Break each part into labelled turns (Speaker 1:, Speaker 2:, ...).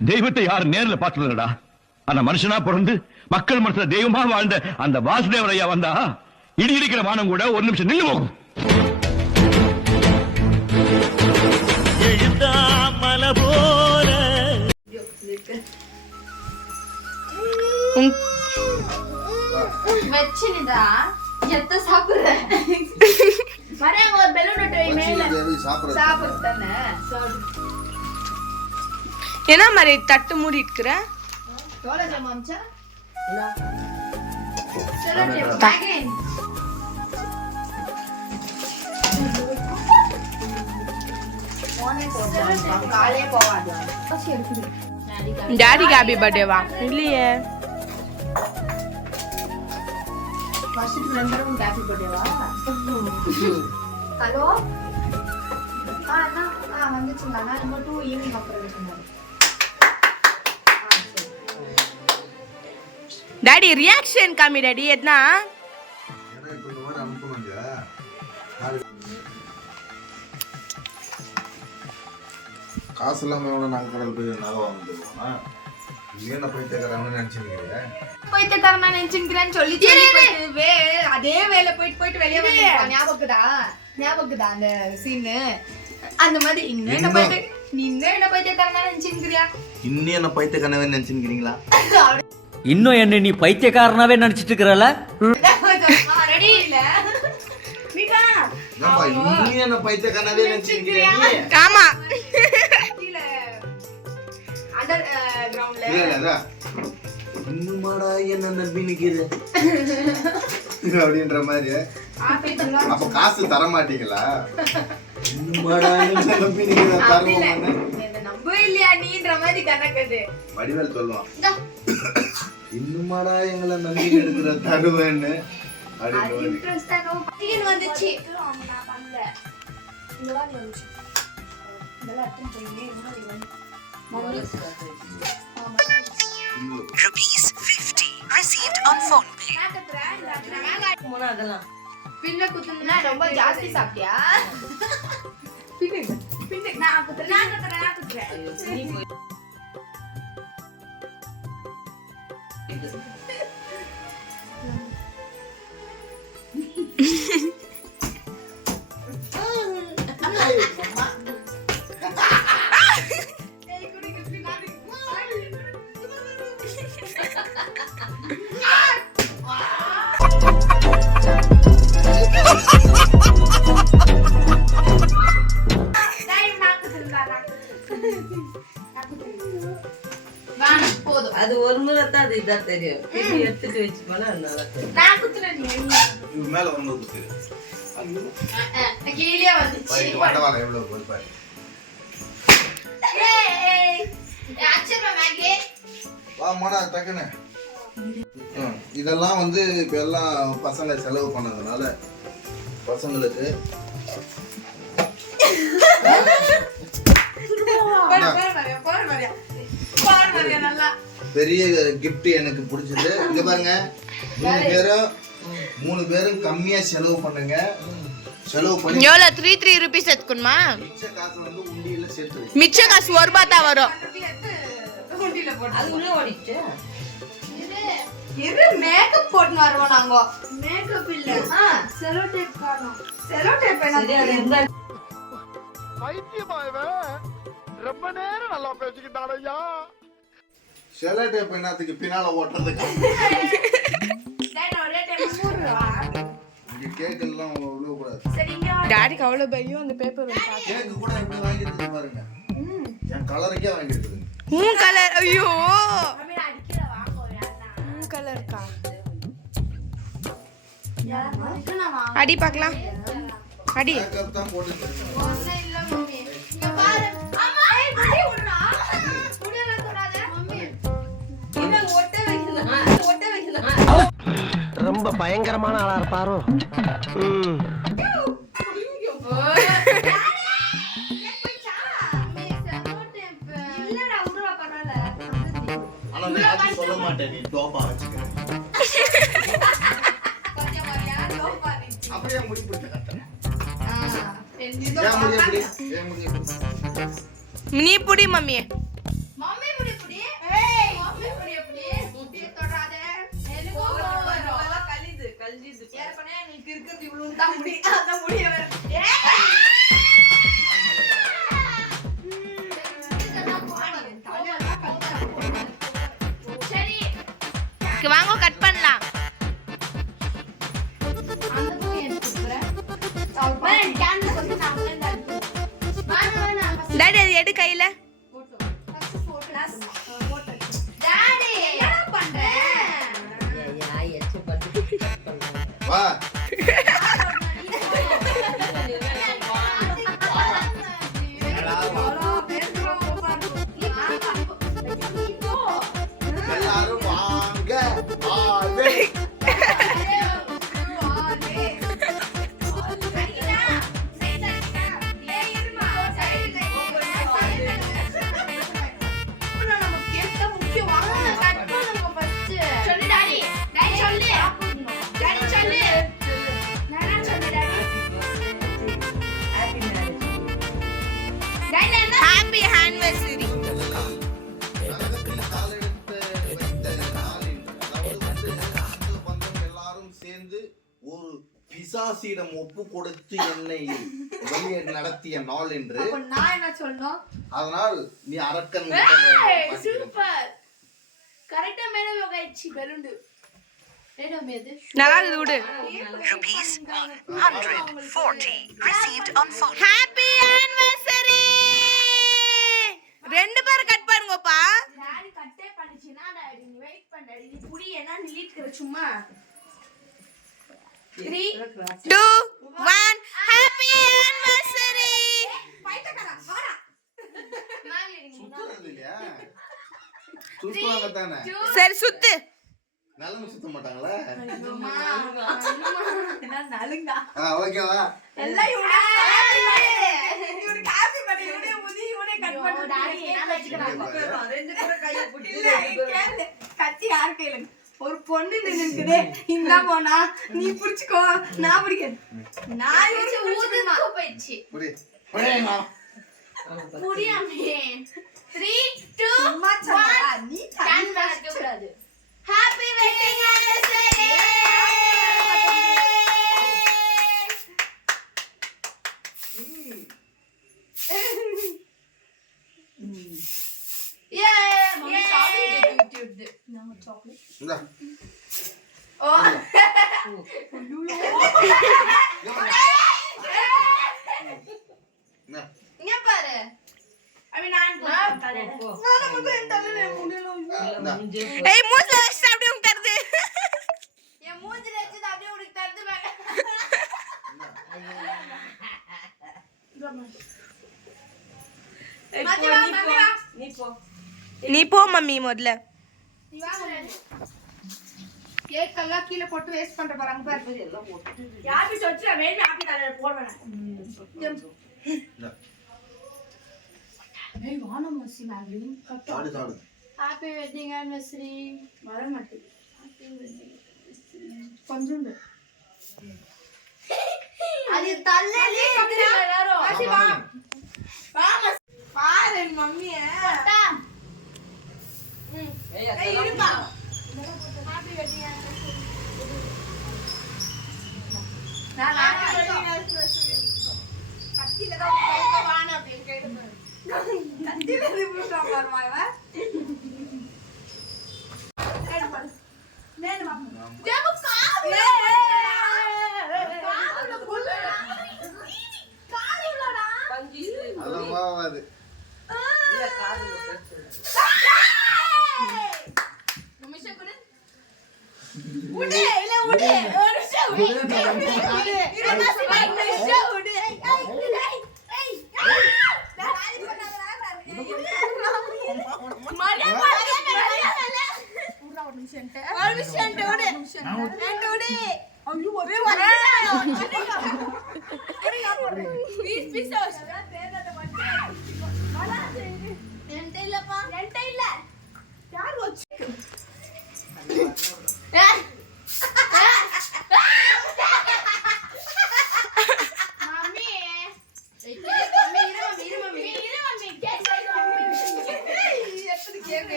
Speaker 1: தெய்வத்தை யாரும் நேர்ல பார்த்ததுடா ஆனா மனுஷனா பிறந்து மக்கள் மனசுல தெய்வமா வாழ்ந்த அந்த வாசுதேவர் ஐயா வந்தா இடி இடிக்கிற வானம் கூட ஒரு நிமிஷம் நின்னு போகும்.
Speaker 2: வச்சுனுதா எத்த சாப்பிடுற? ஒரு பெலூன்
Speaker 3: சாப்பிடுறது
Speaker 2: தானே? அமிச்சா சரி பேக்கிங் காலே போவாது
Speaker 4: டாடிக்கு ஹாப்பி பர்த்டேவா இல்லையே.
Speaker 2: ஹலோ? ஆ அண்ணா ஆ வந்துச்சுங்க. அண்ணா இன்னும் டூ ஈவினிங் அப்புறம்
Speaker 4: டாடி ரியாக்ஷன் காமி டாடி
Speaker 3: நாளைக்கு காசு இல்லாம எவ்வளோ நாங்கள் கடல் போய் நகை வாங்க தருவோம்னா என்ன போய் கேட்கறாங்கன்னு நினச்சிருக்கீங்க
Speaker 2: பைத்தியக்காரனா நினைச்சுக்கிறேன்னு சொல்லி வே அதே வேலை போயிட்டு போயிட்டு வெளியே வந்து ஞாபகம்தா ஞாபகம்தா அந்த சீனு அந்த மாதிரி இன்னும் என்ன பைத்திய நீ இன்னும் என்ன பைத்தியக்காரனா நினைச்சுக்கிறியா?
Speaker 3: இன்னும் என்ன பைத்த கனவே நினச்சிருக்கிறீங்களா
Speaker 5: இன்னும் என்ன நீ பைத்தியக்காரனாவே நினைச்சிட்டு இருக்கிறல
Speaker 4: ஆமா.
Speaker 2: கீழ. அண்டர் கிரவுண்ட்ல
Speaker 3: இல்ல இல்ல. அதான். இன்னுமாடா என்ன நம்பி நிக்குது அப்படின்ற மாதிரி. அப்ப காசு தர மாட்டீங்களா? இன்னுமாடா என்ன நம்பி நிக்குது தருவோம்னு
Speaker 2: என்ன நம்பவே இல்லையா நீன்ற மாதிரி கணக்குது
Speaker 3: வடிவேல் சொல்லுவான். இன்னுமாடா எங்களை நம்பி எடுக்கிற தருவேன்னு
Speaker 2: வந்துச்சு
Speaker 6: rupees 50 received on phone pay
Speaker 2: பின்ன குத்துனா ரொம்ப ஜாஸ்தி சாப்பிட்டியா பின்ன பின்ன நான் குத்துறேன். நான் குத்துறேன் நான் குத்துறேன்
Speaker 7: just... தான் தெரியும் திருப்பி எடுத்துட்டு வச்சு போனா நல்லா தெரியும்
Speaker 2: நான் குத்துறேன் நீ
Speaker 3: இது மேல வரும்போது குத்துரு.
Speaker 2: கீழே வந்துச்சு
Speaker 3: வண்டவாளம் எவ்வளவு டக்குன்னு இதெல்லாம் வந்து இப்ப எல்லாம் பசங்க செலவு பண்ணதுனால பசங்களுக்கு
Speaker 2: போடு, போடு மரியா, போடு
Speaker 3: பெரிய கிஃப்ட் எனக்கு பிடிச்சது. இங்க பாருங்க. மூணு பேரும் மூணு பேரும் கம்மியா செலவு பண்ணுங்க. செலவு பண்ணி
Speaker 4: எவ்வளோ த்ரீ த்ரீ ருபீஸ் எடுத்துக்கணுமா?
Speaker 3: மிச்ச காசு வந்து உண்டியில சேர்த்து வை.
Speaker 4: மிச்ச காசு ஒரு ரூபா தான் வரும்
Speaker 2: உண்டியில போடு.
Speaker 7: அது உள்ள ஓடிச்சு
Speaker 2: இரு மேக்கப் போட்டுன்னு வருவோம் நாங்க. மேக்கப் இல்ல. செலோ டேப் காணும். செலோ டேப்
Speaker 7: சரி அது எங்க
Speaker 3: செலோ டேப் என்னத்துக்கு பின்னால ஓட்டுறதுக்கு? கேக் எல்லாம் விழுவ கூடாது.
Speaker 4: டாடிக்கு பையும் அந்த பேப்பர்
Speaker 3: கேக்கு கூட எப்படி வாங்கிருக்கு பாருங்க. என் கலருக்கே வாங்கிருக்குதுங்க
Speaker 4: உன் கலர் ஐயோ. உன் கலர்க்கா. அடி பார்க்கலாம். அடி.
Speaker 3: போட்டு
Speaker 5: ரொம்ப பயங்கரமான ஆளா இருப்பாரோ?
Speaker 3: சொல்ல மாட்டேன் நீ டோப்பா வச்சுக்க. அப்படியே முடி பிடி ஏன் முடிய பிடி
Speaker 4: நீ புடி மம்மி
Speaker 2: அதான் முடி அதான் முடிய
Speaker 4: வாங்க கட் பண்ணலாம். டாடி அது எடு கையில.
Speaker 3: ஒரு பிசாசிடம் ஒப்பு கொடுத்து என்னை வெளியே நடத்திய நாள் என்று.
Speaker 2: நான் என்ன சொல்லணும்?
Speaker 3: அதனால் நீ அரக்கன்
Speaker 2: சூப்பர் கரெக்டா மேல யோகாயிச்சு பெருண்டு
Speaker 4: நல்லா இருக்குது விடு.
Speaker 6: Rupees 140 received on phone.
Speaker 4: Happy anniversary ரெண்டு பேரும் கட் பண்ணுங்கப்பா.
Speaker 2: டாடி கட்டே பண்ணிச்சுனா டாடி நீ வெயிட் பண்ண டாடி நீ புடி என்ன சும்மா. Three
Speaker 4: two one happy anniversary சரி சுத்து.
Speaker 3: நல்ல சுத்த மாட்டாங்களா?
Speaker 2: என்ன நலுங்கா.
Speaker 3: ஆ ஓகேவா?
Speaker 2: எல்லாம் இவனே இவனுக்கு ஹாப்பி பர்த்டே இவனே முதி இவனே கட் பண்ணு டாடி என்ன வச்சுக்கறாங்க
Speaker 7: ரெண்டு பேரும் கையை பிடிச்சி
Speaker 2: இல்ல கேளு கத்தி யார் கையில? ஒரு பொண்ணு நின்னுக்குதே இந்த போனா நீ புடிச்சுக்கோ. நான் பிடிக்கிறேன் நான் இவனுக்கு ஊதுமா. போயிடுச்சு. முடியாமே த்ரீ டூ ஒன் நீ கூடாது ஹாப்பி வெட்டிங் ஆனிவர்சரி ஏ மம்மி
Speaker 7: மூஞ்சே போ.
Speaker 4: ஏய் மூஞ்சில வச்சு அப்படியே உனக்கு தருது
Speaker 2: என் வச்சு அப்படியே உனக்கு
Speaker 7: நீ போ
Speaker 4: மம்மி முதல்ல
Speaker 2: கேக் எல்லாம் கீழே போட்டு வேஸ்ட் பண்ற பாருங்க பாரு. யாரு சொச்சு வேணும் ஆப்பி தலையில போடுவேன். ஏய் வானம் மசி மேலி
Speaker 3: சாடு சாடு
Speaker 2: ஹாப்பி வெட்டிங் ஆனிவர்சரி வர மாட்டேங்குது கொஞ்சம் அது தள்ளலே எல்லாரும். மசி வா. வா மசி பாரு மம்மிய.
Speaker 7: ஏய்,
Speaker 2: இருப்பா.
Speaker 3: வாவாது
Speaker 7: இல்ல, காதுல பிரச்சனை.
Speaker 2: உடே இல்ல உடே ஒரு நிமிஷம் உடே இரு மாசி ஒரு நிமிஷம் உடே ஏய் ஏய் ஏய் ஏய்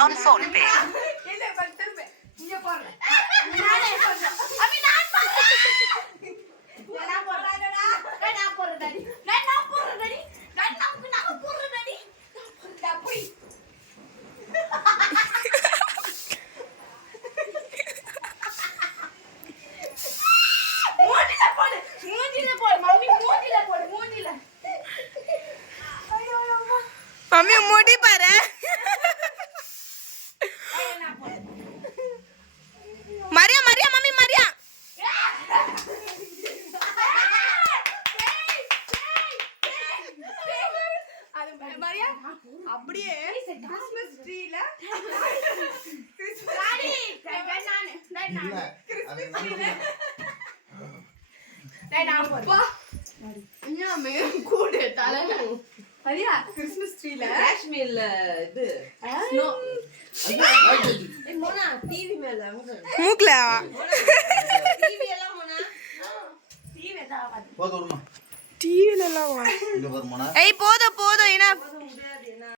Speaker 6: on
Speaker 2: PhonePe. கூடு தலை அரியா கிறிஸ்மஸ் ட்ரீல
Speaker 7: காஷ்மீர்ல இது மோனா டிவி மேல எல்லாம்
Speaker 4: போதும் போதும் என்ன